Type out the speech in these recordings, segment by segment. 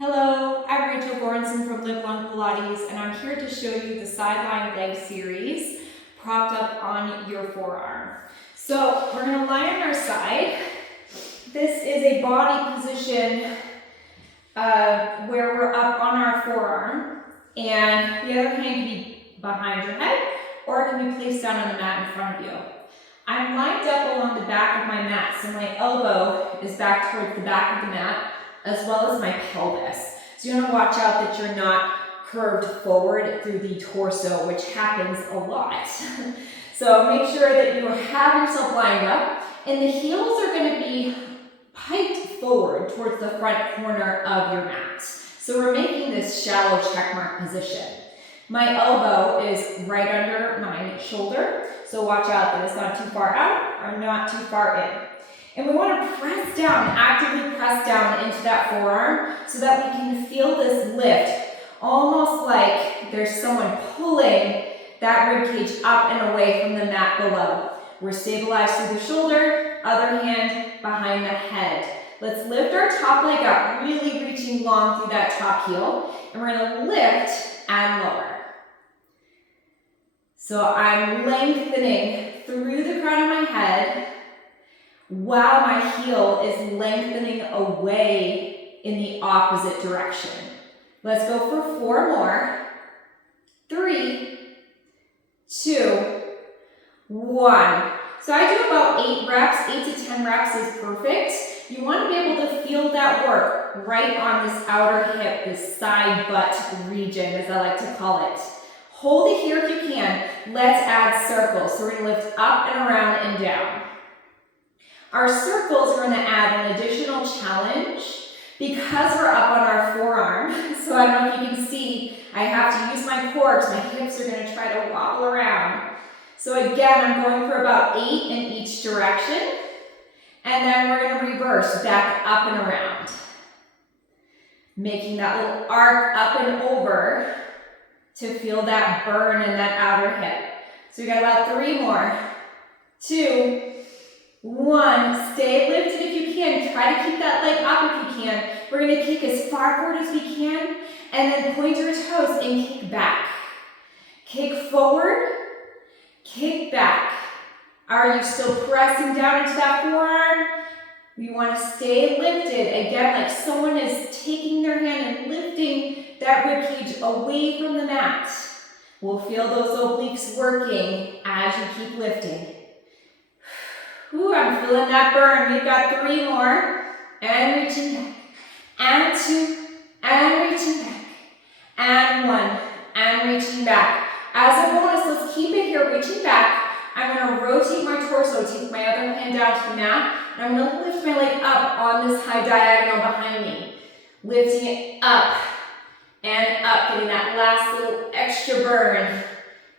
Hello, I'm Rachel Goranson from Live Long Pilates, and I'm here to show you the sideline leg series propped up on your forearm. So we're going to lie on our side. This is a body position where we're up on our forearm, and the other hand can be behind your head, or it can be placed down on the mat in front of you. I'm lined up along the back of my mat, so my elbow is back towards the back of the mat, as well as my pelvis. So you want to watch out that you're not curved forward through the torso, which happens a lot. So make sure that you have yourself lined up, and the heels are going to be piped forward towards the front corner of your mat. So we're making this shallow checkmark position. My elbow is right under my shoulder, so watch out that it's not too far out or not too far in. And we want to press down, actively press down into that forearm so that we can feel this lift, almost like there's someone pulling that ribcage up and away from the mat below. We're stabilized through the shoulder, other hand behind the head. Let's lift our top leg up, really reaching long through that top heel, and we're going to lift and lower. So I'm lengthening through the crown of my head, while my heel is lengthening away in the opposite direction. Let's go for 4 more. 3, 2, 1. So I do about 8 reps, 8 to 10 reps is perfect. You want to be able to feel that work right on this outer hip, this side butt region, as I like to call it. Hold it here if you can. Let's add circles. So we're going to lift up and around and down. Our circles are going to add an additional challenge because we're up on our forearm. So I don't know if you can see, I have to use my core because my hips are going to try to wobble around. So again, I'm going for about 8 in each direction. And then we're going to reverse back up and around. Making that little arc up and over to feel that burn in that outer hip. So we got about 3 more. 2, 1, stay lifted if you can. Try to keep that leg up if you can. We're going to kick as far forward as we can, and then point your toes and kick back. Kick forward, kick back. Are you still pressing down into that forearm? You want to stay lifted. Again, like someone is taking their hand and lifting that ribcage away from the mat. We'll feel those obliques working as you keep lifting. Ooh, I'm feeling that burn. We've got 3 more. And reaching back. And 2. And reaching back. And 1. And reaching back. As a bonus, let's keep it here, reaching back. I'm going to rotate my torso, take my other hand down to the mat, and I'm going to lift my leg up on this high diagonal behind me. Lifting it up and up, getting that last little extra burn.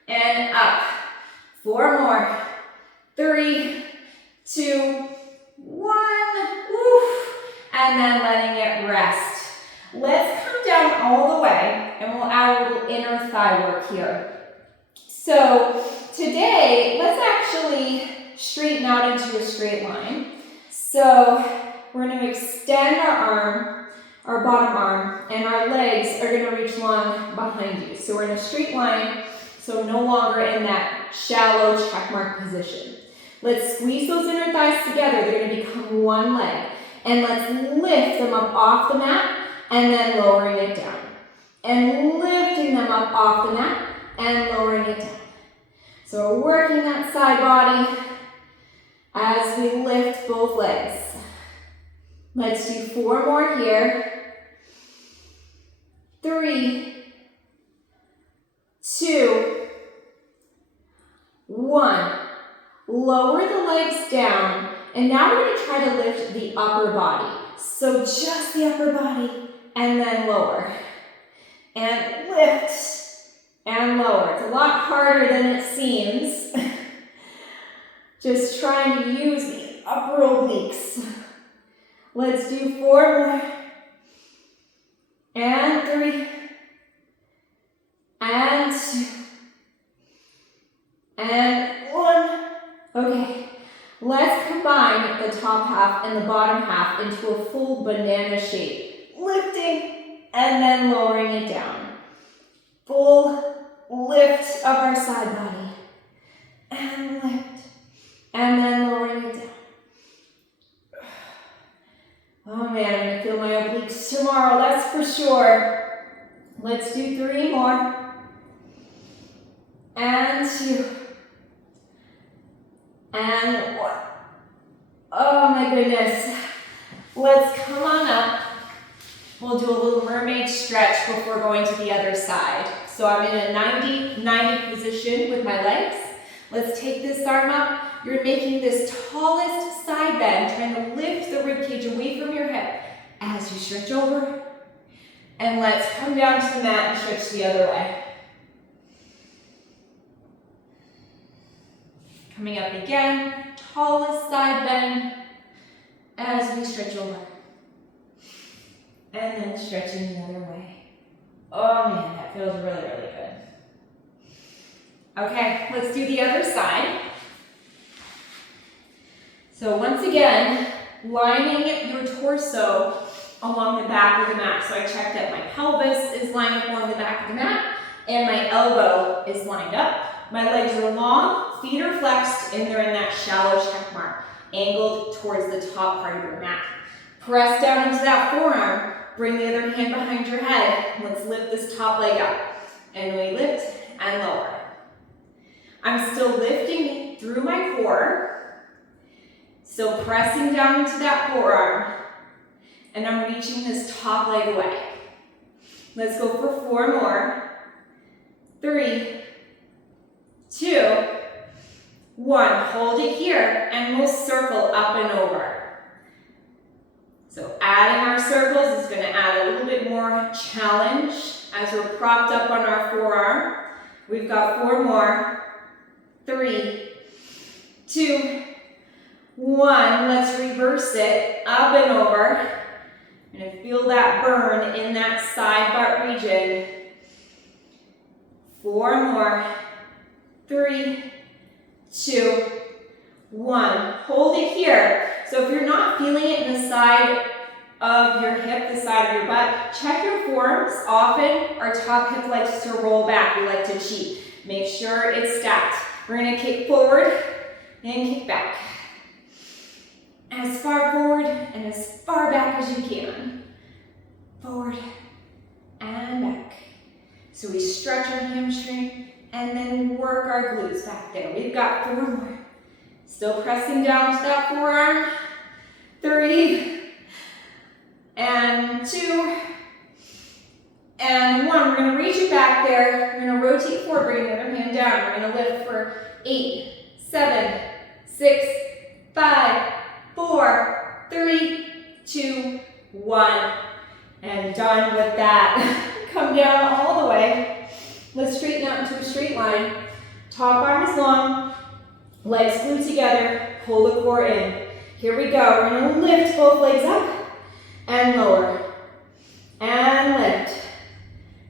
And up. 4 more. 3, 2, 1, woof, and then letting it rest. Let's come down all the way, and we'll add a little inner thigh work here. So today, let's actually straighten out into a straight line. So we're going to extend our arm, our bottom arm, and our legs are going to reach long behind you. So we're in a straight line, so no longer in that shallow checkmark position. Let's squeeze those inner thighs together. They're going to become one leg. And let's lift them up off the mat and then lowering it down. And lifting them up off the mat and lowering it down. So we're working that side body as we lift both legs. Let's do 4 more here. 3, 2, 1. Lower the legs down, and now we're going to try to lift the upper body. So just the upper body, and then lower. And lift, and lower. It's a lot harder than it seems. Just trying to use the upper obliques. Let's do 4 more. And 3. And 2. And 1. Okay, let's combine the top half and the bottom half into a full banana shape. Lifting and then lowering it down. Full lift of our side body. And lift. And then lowering it down. Oh man, I'm gonna feel my obliques tomorrow, that's for sure. Let's do 3 more. And 2. And 1. Oh my goodness. Let's come on up. We'll do a little mermaid stretch before going to the other side. So I'm in a 90 position with my legs. Let's take this arm up. You're making this tallest side bend, trying to lift the rib cage away from your hip as you stretch over. And let's come down to the mat and stretch the other way. Coming up again, tallest side bend as we stretch over. And then stretching the other way. Oh man, that feels really, really good. Okay, let's do the other side. So once again, lining your torso along the back of the mat. So I checked that my pelvis is lined up along the back of the mat and my elbow is lined up. My legs are long, feet are flexed, and they're in that shallow check mark, angled towards the top part of your mat. Press down into that forearm, bring the other hand behind your head. Let's lift this top leg up. And we lift and lower. I'm still lifting through my core. Still pressing down into that forearm. And I'm reaching this top leg away. Let's go for 4 more. 3, 2, 1. Hold it here and we'll circle up and over. So adding our circles is going to add a little bit more challenge as we're propped up on our forearm. We've got 4 more. 3, 2, 1. Let's reverse it up and over. You're going to feel that burn in that side butt region. 4 more. 3, 2, 1. Hold it here. So if you're not feeling it in the side of your hip, the side of your butt, check your forearms. Often our top hip likes to roll back. We like to cheat. Make sure it's stacked. We're going to kick forward and kick back. As far forward and as far back as you can. Forward and back. So we stretch our hamstring and then work our glutes back there. We've got 4 more. Still pressing down to that forearm. 3 and 2 and 1. We're going to reach it back there. We're going to rotate forward, bring the other hand down. We're going to lift for 8, 7, 6, 5, 4, 3, 2, 1. And done with that. Come down all the way. Let's straighten out into a straight line. Top arm is long. Legs glued together. Pull the core in. Here we go. We're going to lift both legs up and lower. And lift.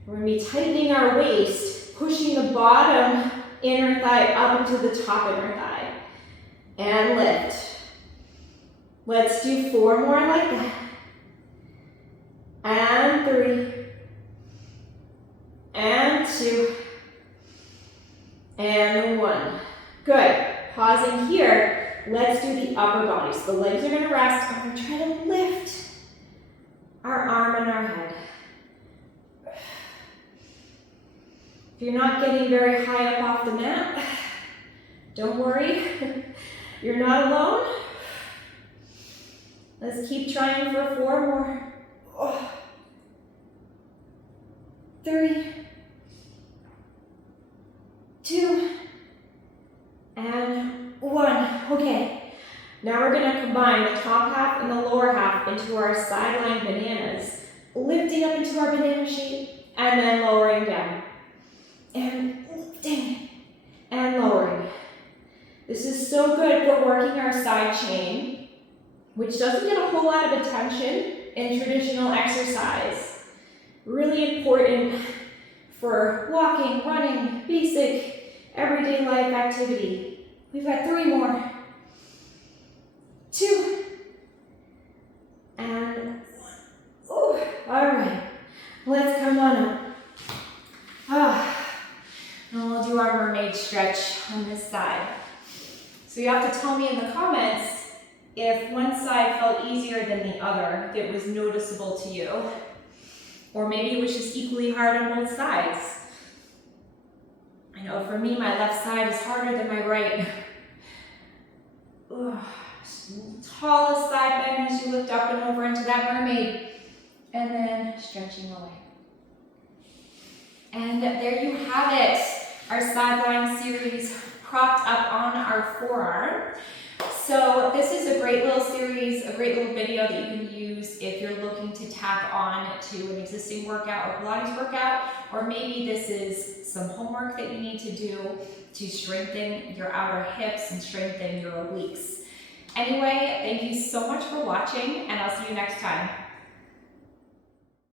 We're going to be tightening our waist, pushing the bottom inner thigh up into the top inner thigh. And lift. Let's do 4 more like that. And 3. And 2. And 1. Good. Pausing here. Let's do the upper body. So the legs are going to rest. I'm going to try to lift our arm and our head. If you're not getting very high up off the mat, don't worry. You're not alone. Let's keep trying for 4 more. 3, 2, and 1. Okay, now we're going to combine the top half and the lower half into our sideline bananas, lifting up into our banana shape, and then lowering down. And lifting, and lowering. This is so good for working our side chain, which doesn't get a whole lot of attention in traditional exercise. Really important for walking, running, basic, everyday life activity. We've got 3 more. 2. And 1. Ooh, all right. mermaid stretch on this side. So you have to tell me in the comments if one side felt easier than the other, if it was noticeable to you. Or maybe it was just equally hard on both sides. I know for me, my left side is harder than my right. Ugh. Tallest side bend as you lift up and over into that mermaid. And then stretching away. And there you have it. Our sideline series propped up on our forearm. So this is a great little series, a great little video that you can use if you're looking to tack on to an existing workout or Pilates workout, or maybe this is some homework that you need to do to strengthen your outer hips and strengthen your obliques. Anyway, thank you so much for watching, and I'll see you next time.